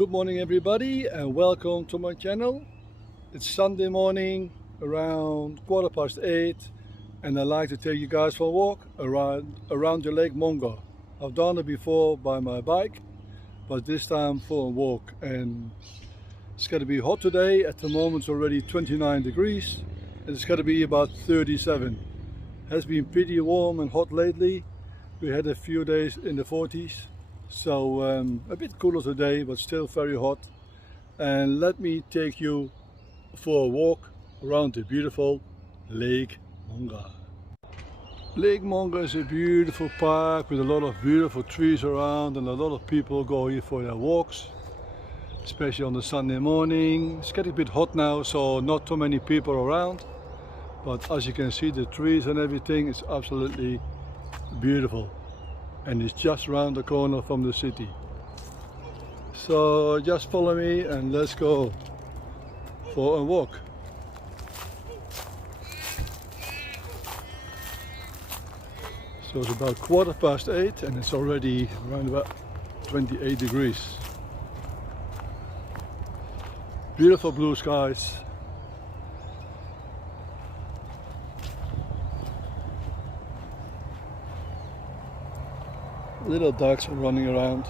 Good morning everybody and welcome to my channel. It's Sunday morning around 8:15 and I'd like to take you guys for a walk around the Lake Monger. I've done it before by my bike, but this time for a walk, and it's going to be hot today. At the moment it's already 29 degrees and it's going to be about 37. It has been pretty warm and hot lately. We had a few days in the 40s. So a bit cooler today, but still very hot. And let me take you for a walk around the beautiful Lake Monger. Lake Monger is a beautiful park with a lot of beautiful trees around, and a lot of people go here for their walks, especially on the Sunday morning. It's getting a bit hot now, so not too many people around. But as you can see, the trees and everything is absolutely beautiful. And it's just around the corner from the city. So just follow me and let's go for a walk. So it's about 8:15 and it's already around about 28 degrees. Beautiful blue skies. Little ducks are running around.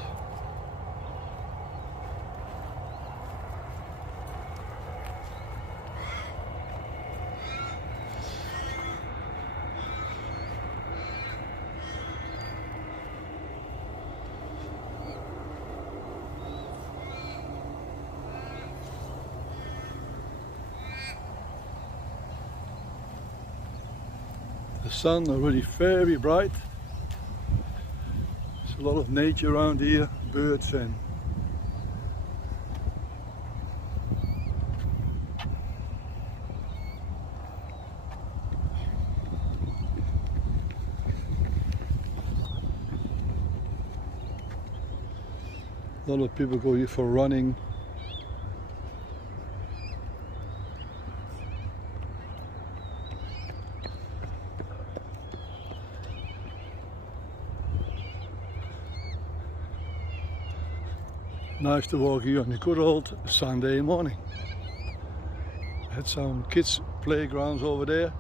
The sun already very bright. A lot of nature around here, birds and a lot of people go here for running. Nice to walk here on a good old Sunday morning. Had some kids playgrounds over there,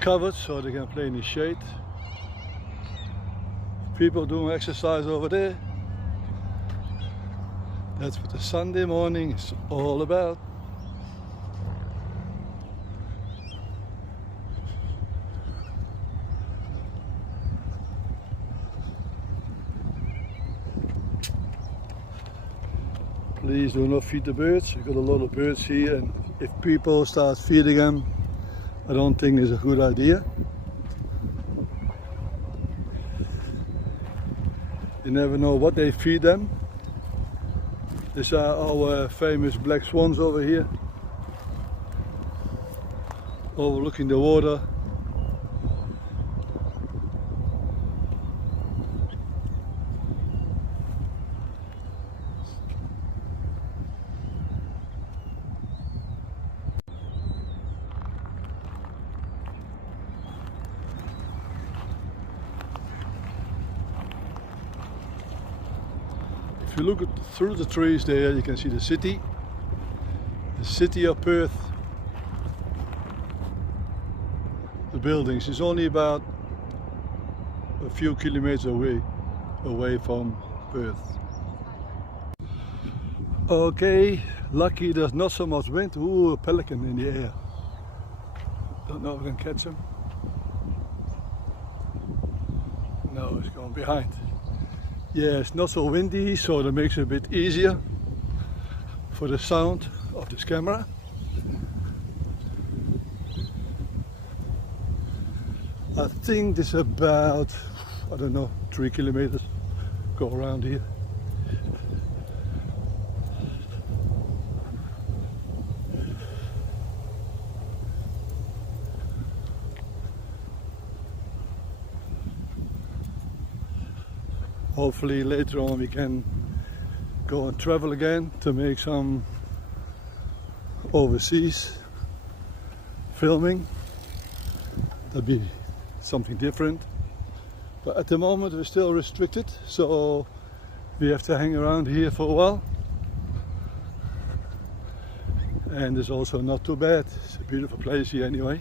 covered so they can play in the shade. People doing exercise over there. That's what the Sunday morning is all about. Please do not feed the birds. We've got a lot of birds here, and if people start feeding them, I don't think it's a good idea. You never know what they feed them. These are our famous black swans over here, overlooking the water. If you look through the trees there, you can see the city of Perth. The buildings is only about a few kilometers away from Perth. Okay, lucky there's not so much wind. Ooh, a pelican in the air. Don't know if I can catch him. No, it's going behind. Yeah, it's not so windy, so that makes it a bit easier for the sound of this camera. I think this is about, I don't know, 3 kilometers. Go around here. Hopefully later on we can go and travel again to make some overseas filming. That'd be something different. But at the moment we're still restricted, so we have to hang around here for a while. And it's also not too bad. It's a beautiful place here anyway.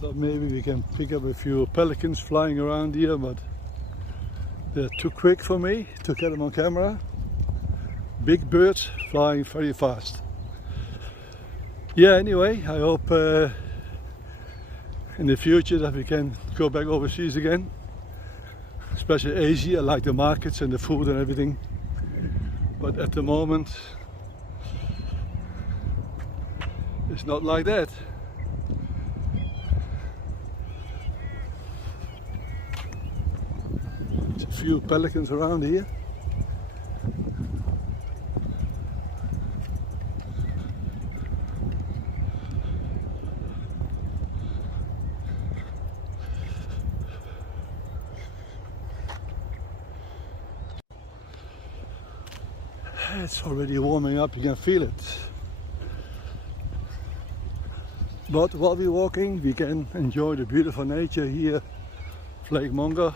So maybe we can pick up a few pelicans flying around here, but they're too quick for me to get them on camera. Big birds flying very fast. Yeah, anyway, I hope in the future that we can go back overseas again. Especially Asia. I like the markets and the food and everything. But at the moment, it's not like that. A few pelicans around here. It's already warming up, you can feel it. But while we're walking, we can enjoy the beautiful nature here of Lake Monger.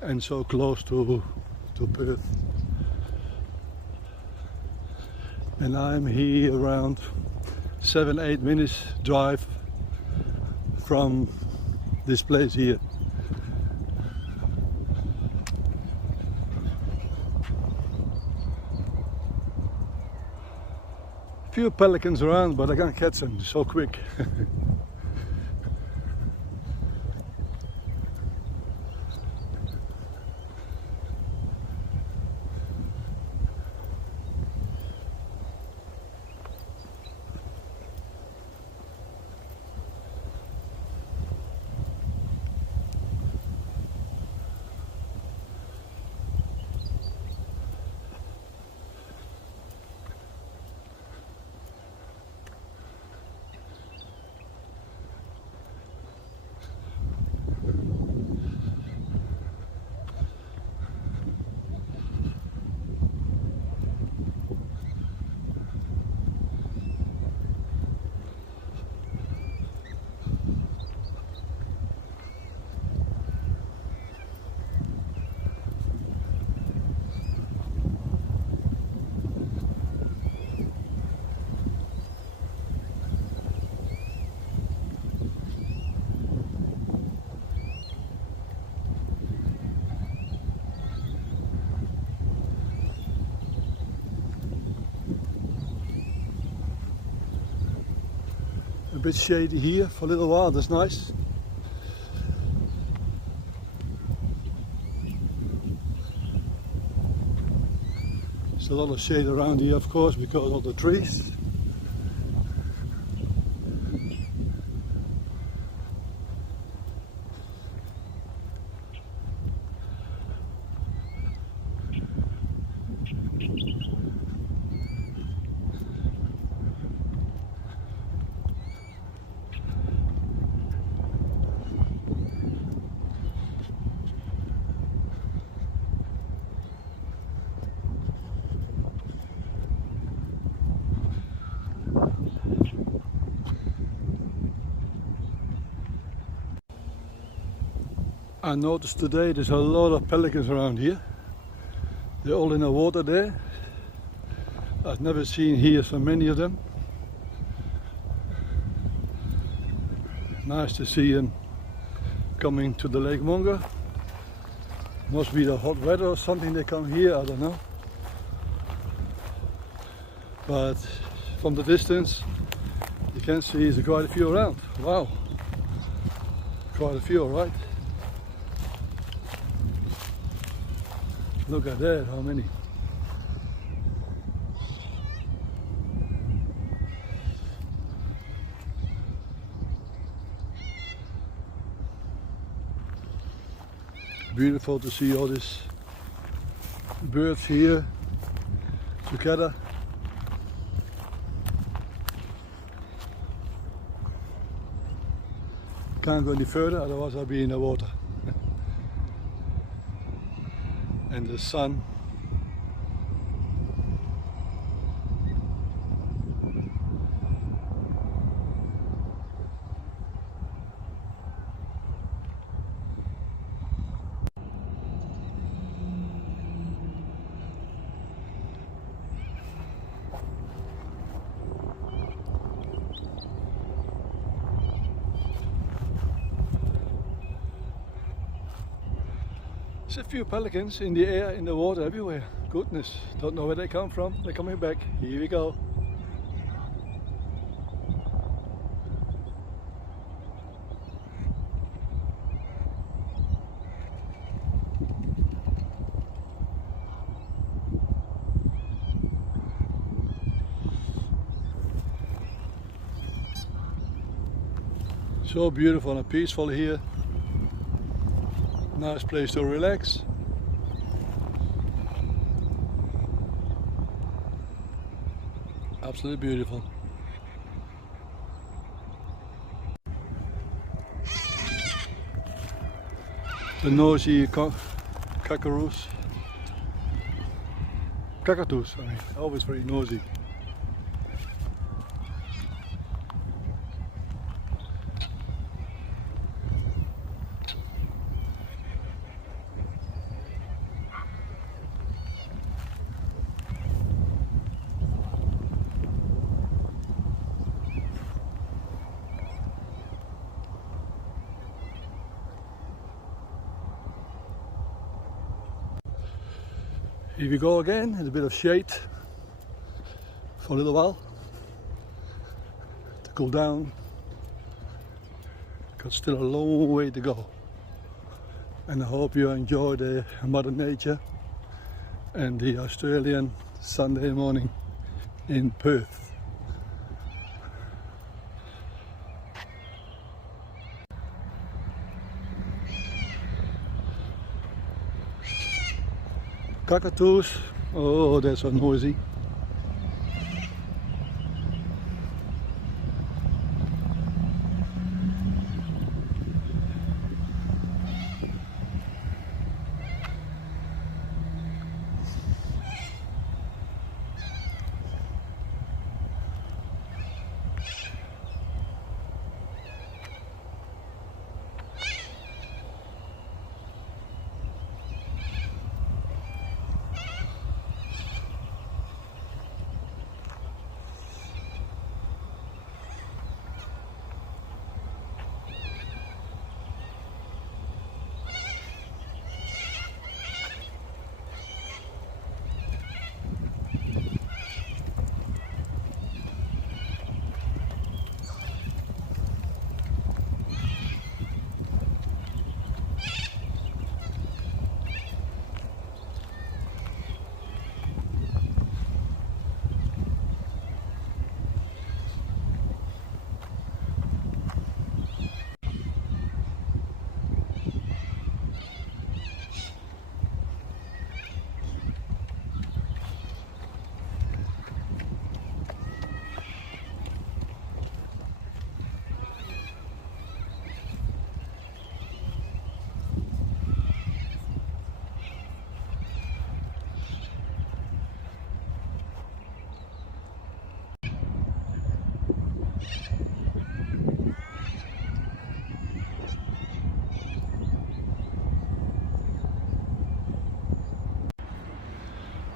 And so close to Perth. And I'm here around 7-8 minutes drive from this place here. Few pelicans around, but I can't catch them so quick. A bit shady here for a little while, that's nice. There's a lot of shade around here, of course, because of the trees. I noticed today there's a lot of pelicans around here. They're all in the water there. I've never seen here so many of them. Nice to see them coming to the Lake Monger. Must be the hot weather or something they come here, I don't know. But from the distance you can see there's quite a few around. Wow, quite a few, right? Look at that, how many. Beautiful to see all these birds here together. Can't go any further, otherwise I'll be in the water. And the sun. There's a few pelicans in the air, in the water, everywhere. Goodness, don't know where they come from. They're coming back. Here we go. So beautiful and peaceful here. Nice place to relax. Absolutely beautiful. The noisy cockatoos, always very noisy. Here we go again, in a bit of shade for a little while to cool down. Got still a long way to go, and I hope you enjoy the Mother Nature and the Australian Sunday morning in Perth. Cockatoos, oh, they're so noisy.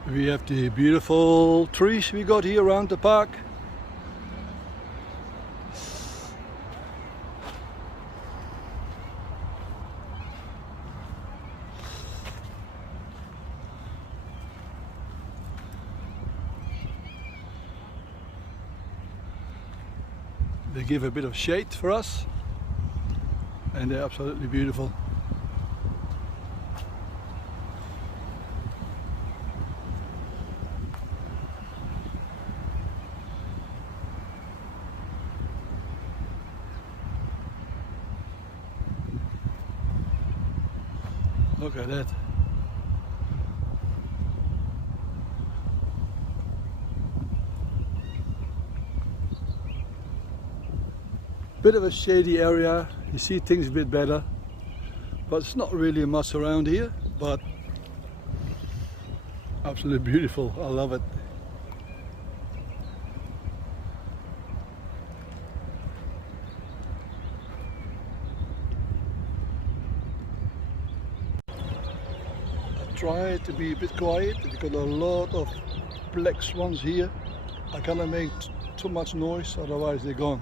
We have the beautiful trees we got here around the park. They give a bit of shade for us, and they're absolutely beautiful. Look at that. bit of a shady area, you see things a bit better, but it's not really much around here, but absolutely beautiful. I love it. I try to be a bit quiet. We've got a lot of black swans here. I cannot make too much noise, otherwise they're gone.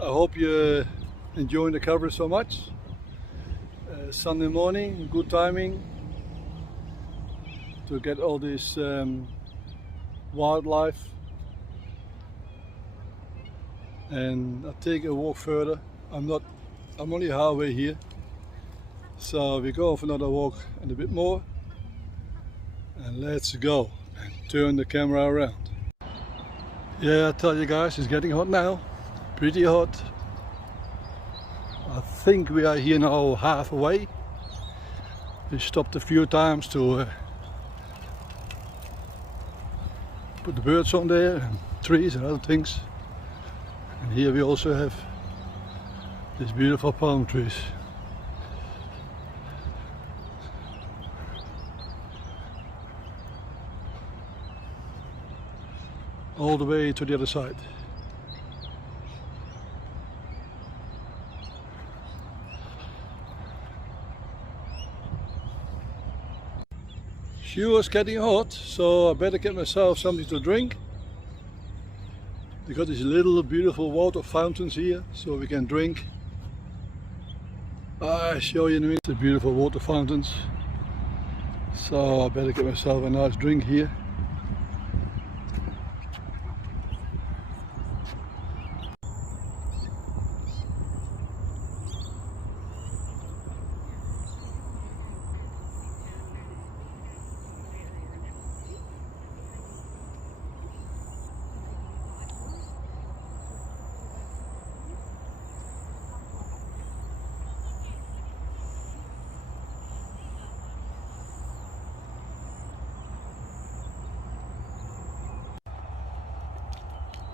I hope you're enjoying the coverage so much. Sunday morning, good timing to get all this wildlife, and I'll take a walk further. I'm only halfway here, so we go for another walk and a bit more, and let's go and turn the camera around. Yeah, I tell you guys, it's getting hot now. Pretty hot. I think we are here now halfway. We stopped a few times to put the birds on there, and trees and other things. And here we also have these beautiful palm trees. All the way to the other side. Sure, it's getting hot, so I better get myself something to drink. We got these little beautiful water fountains here, so we can drink. I'll show you in a minute the beautiful water fountains. So I better get myself a nice drink here.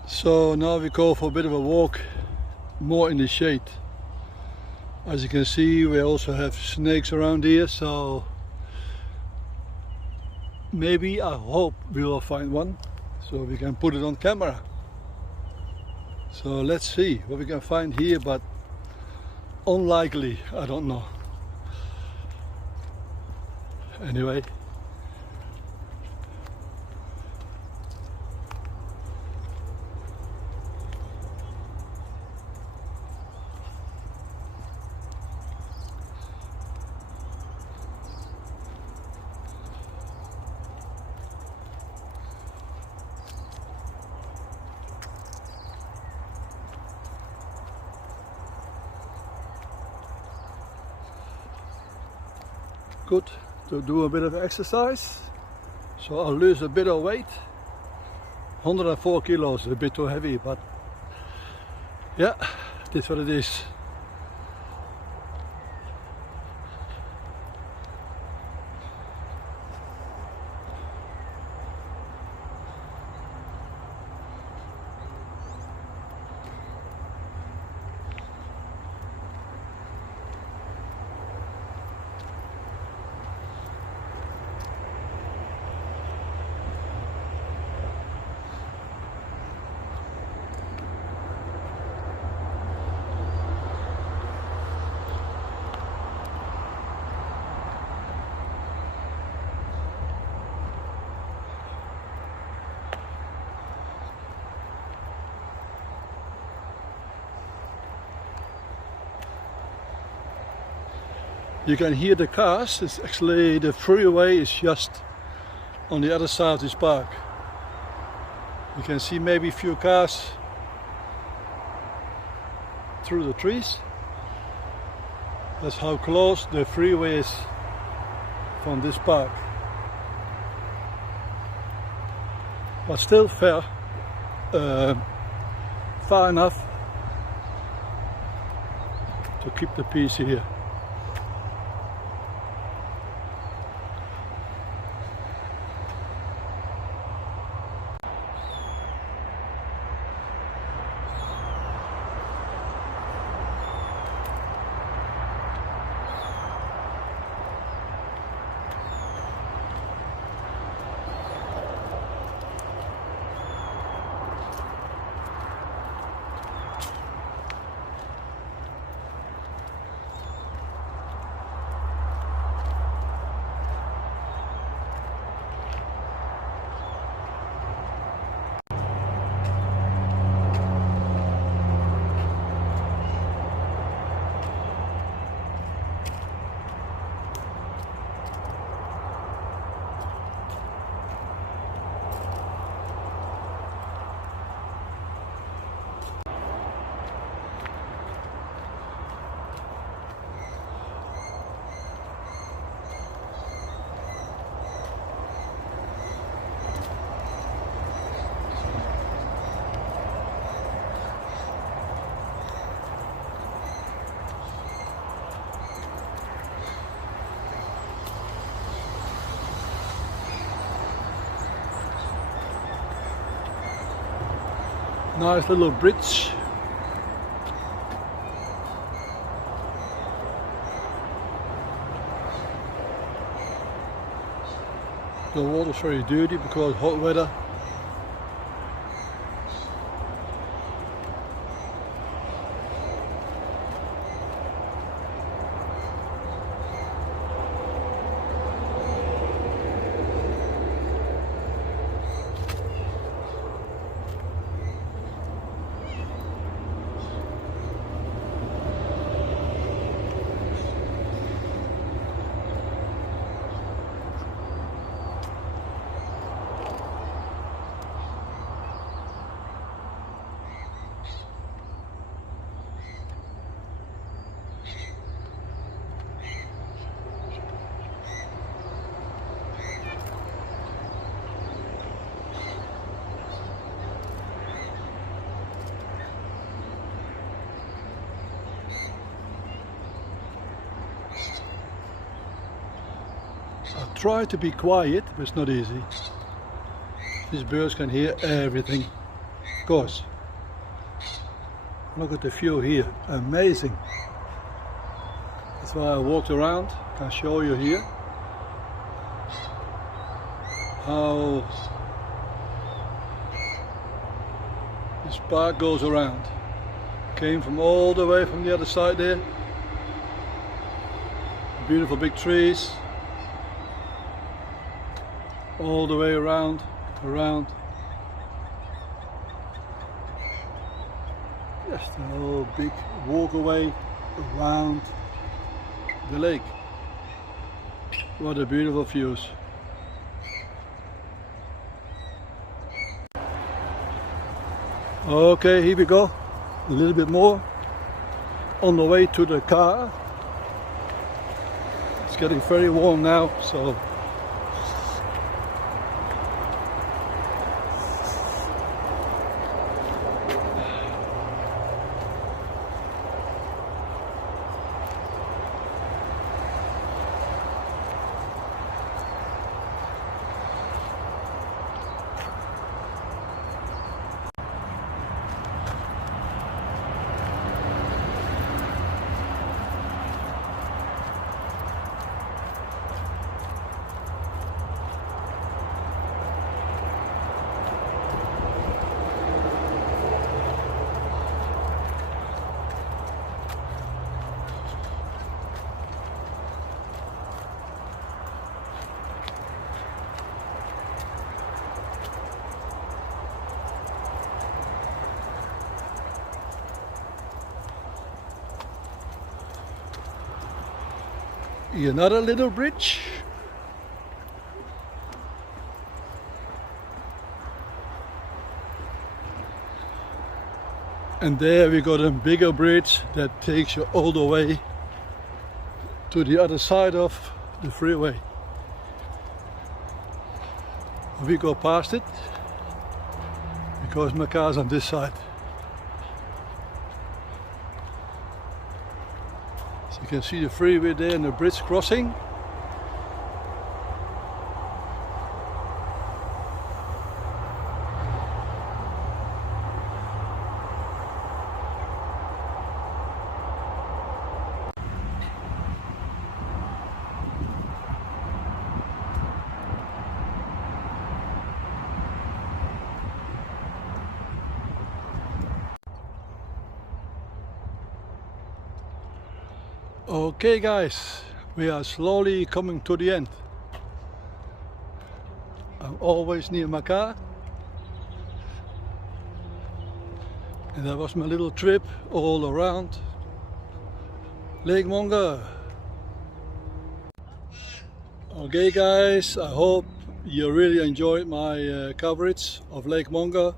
So now we go for a bit of a walk, more in the shade. As you can see, we also have snakes around here, so maybe, I hope we will find one, so we can put it on camera. So let's see what we can find here, but unlikely, I don't know. Anyway. good to do a bit of exercise. So I'll lose a bit of weight. 104 kilos is a bit too heavy, but yeah, this is what it is. You can hear the cars. It's actually the freeway is just on the other side of this park. You can see maybe a few cars through the trees. That's how close the freeway is from this park. But still far enough to keep the peace here. Nice little bridge. The water's very dirty because hot weather. I try to be quiet, but it's not easy. These birds can hear everything. Of course. Look at the view here, amazing. That's why I walked around. I can show you here how this park goes around. Came from all the way from the other side there. Beautiful big trees. All the way around. Just a whole big walkaway around the lake. What a beautiful views. Okay, here we go. A little bit more on the way to the car. It's getting very warm now, so another little bridge. And there we got a bigger bridge that takes you all the way to the other side of the freeway. We go past it because my car's on this side. So you can see the freeway there and the bridge crossing. Okay guys, we are slowly coming to the end. I'm always near my car. And that was my little trip all around Lake Monger. Okay guys, I hope you really enjoyed my coverage of Lake Monger.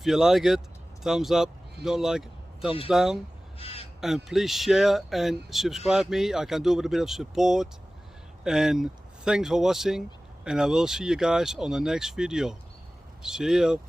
If you like it, thumbs up. If you don't like it, thumbs down. And please share and subscribe me. I can do with a bit of support. And thanks for watching, and I will see you guys on the next video. See you.